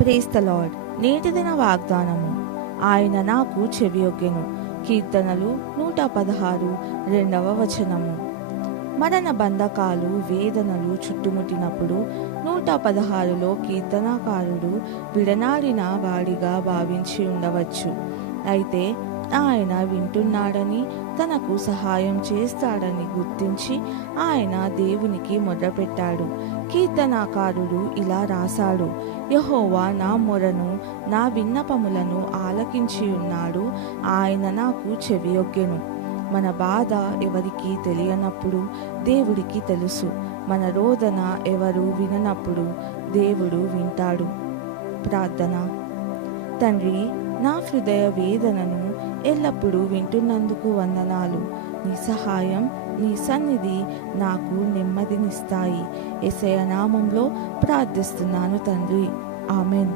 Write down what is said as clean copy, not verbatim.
Praise the lord. నేటి దిన వాగ్దానము. ఆయన నాకు చెవియొగ్గెను. కీర్తనలు 116 2 మరణ బంధకాలు వేదనలు చుట్టుముట్టినప్పుడు 116లో కీర్తనాకారుడు విడనాడిన వాడిగా భావించి ఉండవచ్చు. అయితే ఆయన వింటున్నాడని, తనకు సహాయం చేస్తాడని గుర్తించి ఆయన దేవునికి మొర్రపెట్టాడు. కీర్తనాకారుడు ఇలా రాశాడు: యెహోవా నా మొరను, నా విన్నపములను ఆలకించి ఉన్నాడు. ఆయన నాకు చెవియొగ్గెను. మన బాధ ఎవరికి తెలియనప్పుడు దేవుడికి తెలుసు. మన రోదన ఎవరు విననప్పుడు దేవుడు వింటాడు. ప్రార్థన. తండ్రి, నా హృదయ వేదనను ఎల్లప్పుడూ వింటున్నందుకు వందనాలు. నీ సహాయం, నీ సన్నిధి నాకు నెమ్మదినిస్తాయి. యేసయ్య నామంలో ప్రార్థిస్తున్నాను తండ్రి. ఆమెన్.